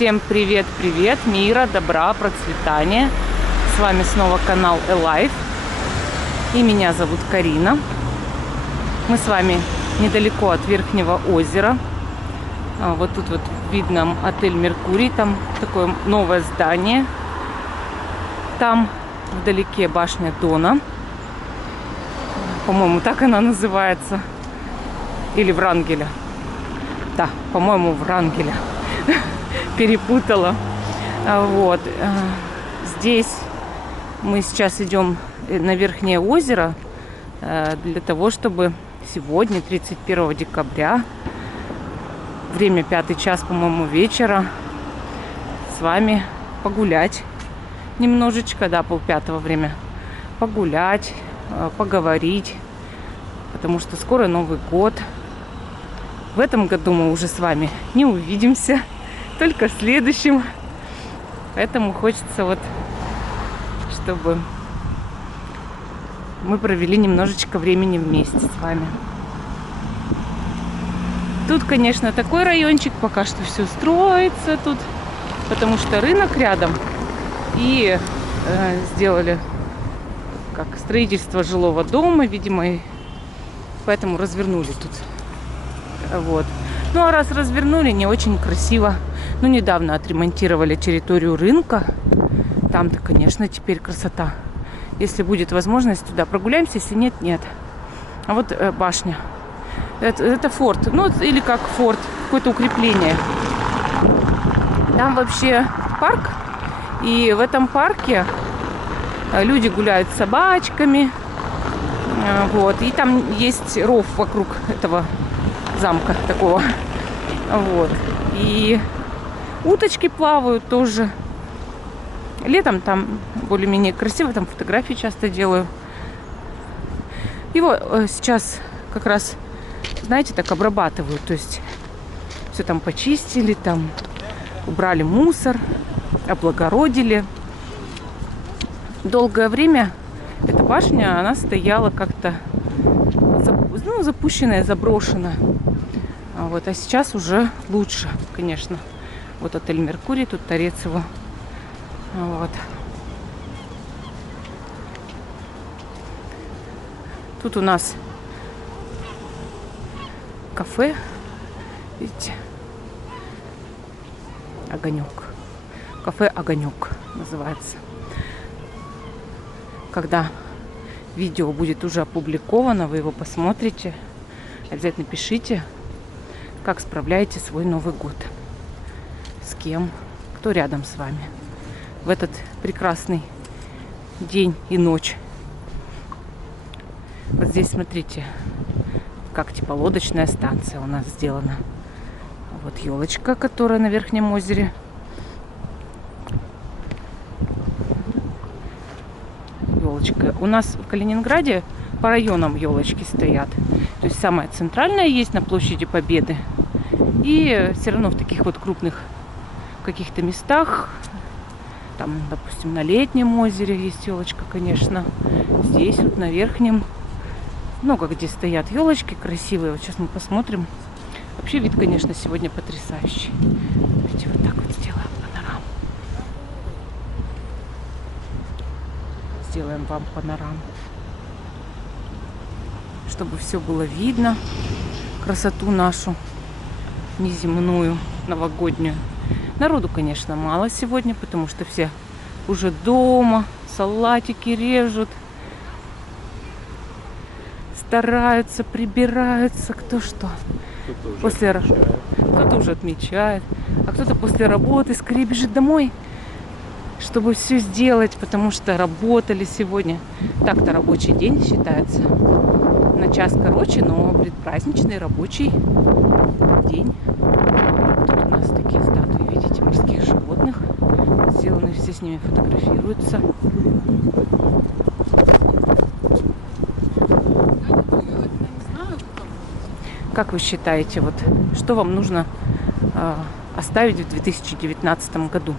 Всем привет-привет, мира, добра, процветания. С вами снова канал Элайф. И меня зовут Карина. Мы с вами недалеко от Верхнего озера. Вот тут вот видно отель Меркурий. Там такое новое здание. Там вдалеке башня Дона. По-моему, так она называется. Или Врангеля. Да, по-моему, Врангеля. Перепутала. Вот. Здесь мы сейчас идем на Верхнее озеро для того, чтобы сегодня, 31 декабря, время 5 час, по-моему, вечера, с вами погулять немножечко, да, 4:30 время, погулять, поговорить, потому что скоро Новый год. В этом году мы уже с вами не увидимся, только в следующем. Поэтому хочется вот, чтобы мы провели немножечко времени вместе с вами. Тут, конечно, такой райончик, пока что все строится тут, потому что рынок рядом. И сделали как строительство жилого дома, видимо, и поэтому развернули тут. Вот. Ну а раз развернули, не очень красиво. Ну, недавно отремонтировали территорию рынка. Там-то, конечно, теперь красота. Если будет возможность, туда прогуляемся, если нет, нет. А вот башня. Это форт. Ну, или как форт, какое-то укрепление. Там вообще парк. И в этом парке люди гуляют с собачками. Вот. И там есть ров вокруг этого замка такого. Вот. И уточки плавают тоже. Летом там более-менее красиво, там фотографии часто делаю. Его сейчас как раз, знаете, так обрабатывают. То есть все там почистили, там убрали мусор, облагородили. Долгое время эта башня, она стояла как-то, ну, запущенная, заброшенная. Вот, а сейчас уже лучше, конечно. Вот отель Меркурий, тут торец его. Вот. Тут у нас кафе, видите, Огонек. Кафе Огонек называется. Когда видео будет уже опубликовано, вы его посмотрите, обязательно пишите, как справляете свой Новый год, с кем, кто рядом с вами в этот прекрасный день и ночь. Вот здесь смотрите, как типа лодочная станция у нас сделана. Вот елочка, которая на Верхнем озере. Елочка. У нас в Калининграде по районам елочки стоят. То есть самая центральная есть на площади Победы. И все равно в таких вот крупных каких-то местах, там, допустим, на Летнем озере есть елочка, конечно. Здесь вот на Верхнем много где стоят елочки красивые. Вот сейчас мы посмотрим. Вообще вид, конечно, сегодня потрясающий. Давайте вот так вот сделаем панораму. Сделаем вам панораму, чтобы все было видно. Красоту нашу неземную, новогоднюю. Народу, конечно, мало сегодня, потому что все уже дома, салатики режут, стараются, прибираются, кто что. Кто-то уже отмечает, а кто-то после работы скорее бежит домой, чтобы все сделать, потому что работали сегодня. Так-то рабочий день считается на час короче, но предпраздничный рабочий день. Тут у нас такие статуи, видите, морских животных сделаны, все с ними фотографируются. Как вы считаете, вот что вам нужно оставить в 2019 году?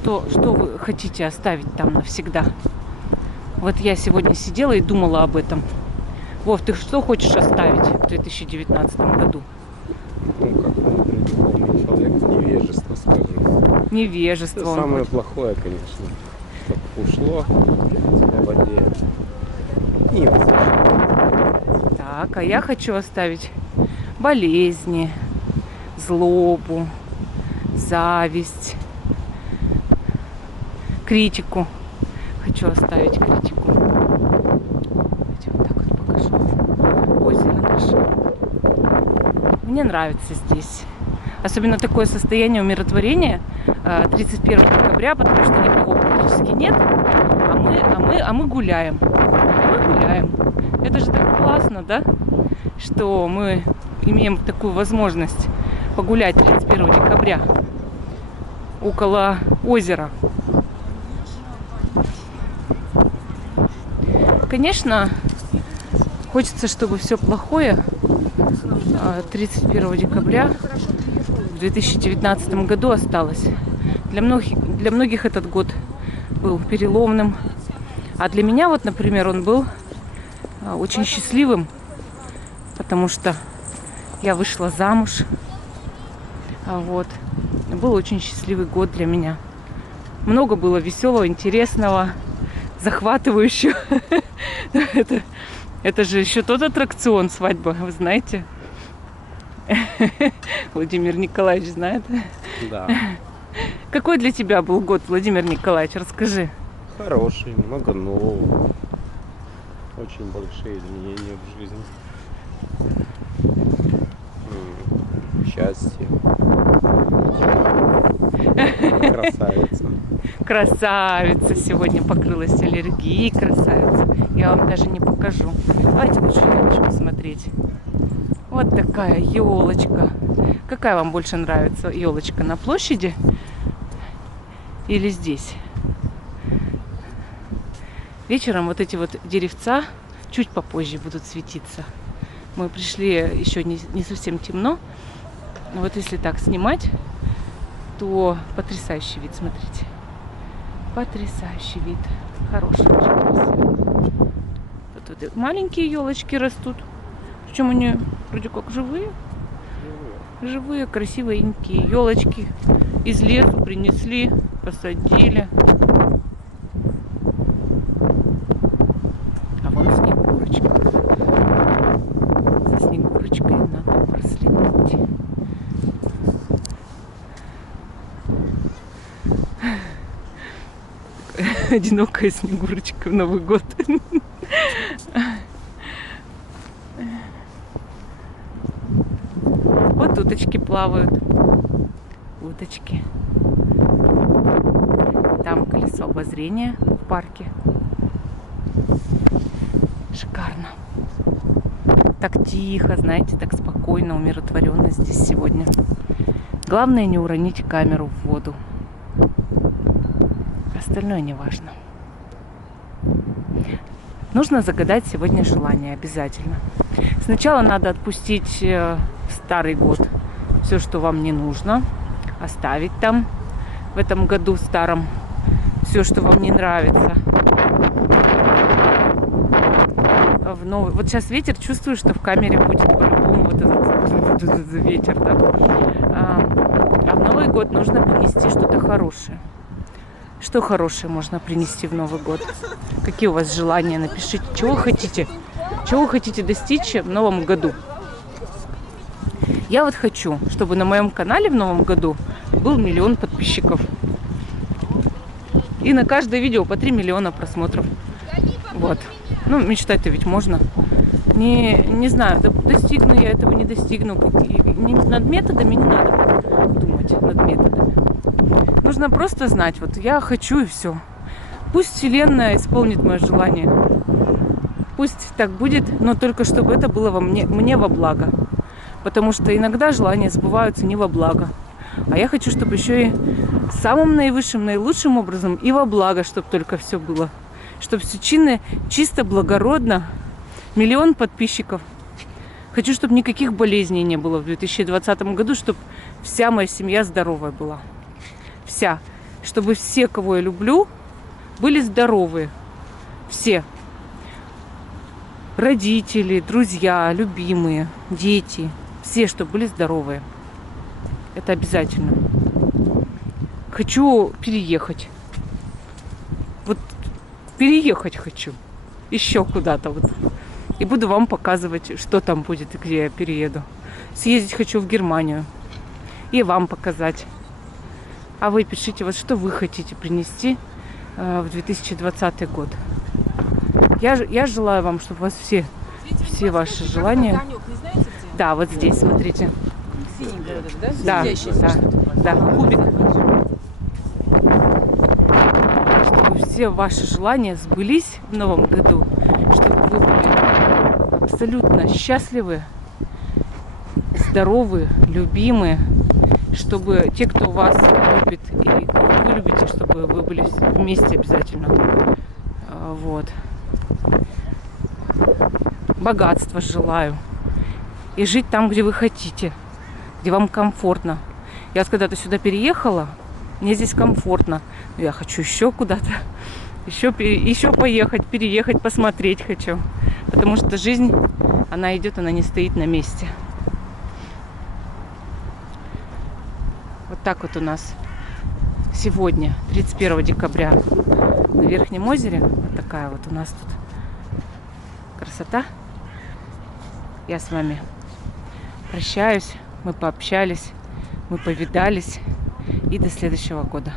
Что вы хотите оставить там навсегда? Вот я сегодня сидела и думала об этом. Вов, ты что хочешь оставить в 2019 году? Ну, как внутренний невежество. Это самое плохое, конечно, что ушло по воде. И Так, а я хочу оставить болезни, злобу, зависть, критику. Хочу оставить критику. Давайте вот так вот покажу. Озеро наше. Мне нравится здесь. Особенно такое состояние умиротворения 31 декабря, потому что никого практически нет, а мы гуляем. Мы гуляем. Это же так классно, да? Что мы имеем такую возможность погулять 31 декабря около озера. Конечно, хочется, чтобы все плохое 31 декабря в 2019 году осталось. Для многих этот год был переломным. А для меня, вот, например, он был очень счастливым, потому что я вышла замуж. Вот. Был очень счастливый год для меня. Много было веселого, интересного, захватывающего. Это же еще тот аттракцион, свадьба, вы знаете? Владимир Николаевич знает? да, Какой для тебя был год, Владимир Николаевич? Расскажи. хороший, много нового. Очень большие изменения в жизни. Счастье. Красавица. Красавица сегодня покрылась аллергией, красавица. Я вам даже не покажу. Давайте лучше елочку смотреть. Вот такая елочка. Какая вам больше нравится елочка, на площади или здесь? Вечером вот эти вот деревца чуть попозже будут светиться. Мы пришли еще не совсем темно. Вот если так снимать, то потрясающий вид, смотрите. Потрясающий вид. Хороший, очень красивый. Вот маленькие елочки растут. Причем они вроде как живые. Живые, красивенькие елочки. Из лесу принесли, посадили. А вон Снегурочка. За Снегурочкой надо проследить. Одинокая Снегурочка в Новый год. Вот уточки плавают. Уточки. Там колесо обозрения в парке. Шикарно. Так тихо, знаете, так спокойно, умиротворенно здесь сегодня. Главное не уронить камеру в воду. Остальное не важно. Нужно загадать сегодня желание обязательно. Сначала надо отпустить в старый год все, что вам не нужно. Оставить там в этом году старом все, что вам не нравится. В новый... Вот сейчас ветер, чувствую, что в камере будет по-любому вот этот ветер, да? А в Новый год нужно принести что-то хорошее. Что хорошее можно принести в Новый год? Какие у вас желания? Напишите, чего хотите. Чего вы хотите достичь в Новом году? Я вот хочу, чтобы на моем канале в Новом году был 1 миллион подписчиков. И на каждое видео по 3 миллиона просмотров. Вот. Ну, мечтать-то ведь можно. Не знаю, достигну я этого, не достигну. Над методами не надо думать, над методами. Нужно просто знать, вот я хочу и все. Пусть Вселенная исполнит мое желание. Пусть так будет, но только чтобы это было мне во благо. Потому что иногда желания сбываются не во благо. А я хочу, чтобы еще и самым наивысшим, наилучшим образом и во благо, чтобы только все было. Чтобы все чисто, благородно. 1 миллион подписчиков. Хочу, чтобы никаких болезней не было в 2020 году, чтобы вся моя семья здоровая была. Вся. Чтобы все, кого я люблю, были здоровые. Все. Родители, друзья, любимые, дети. Все, чтобы были здоровые. Это обязательно. хочу переехать. Вот переехать хочу. Еще куда-то вот. И буду вам показывать, что там будет и где я перееду. Съездить хочу в Германию. И вам показать. А вы пишите, вот что вы хотите принести в 2020 год. Я желаю вам, чтобы у вас все ваши желания... Да, вот здесь, смотрите. Синенькая вот эта, Да, да? Светящаяся что-то. да, кубик. Чтобы все ваши желания сбылись в новом году, чтобы вы были абсолютно счастливы, здоровы, любимы, чтобы те, кто вас любит и кого вы любите, чтобы вы были вместе обязательно. Вот. Богатства желаю. И жить там, где вы хотите, где вам комфортно. Я вот когда-то сюда переехала, мне здесь комфортно. Но я хочу еще куда-то, еще поехать, переехать, посмотреть хочу. Потому что жизнь, она идет, она не стоит на месте. Вот так вот у нас сегодня, 31 декабря, на Верхнем озере. Вот такая вот у нас тут красота. Я с вами прощаюсь. Мы пообщались, мы повидались. И до следующего года.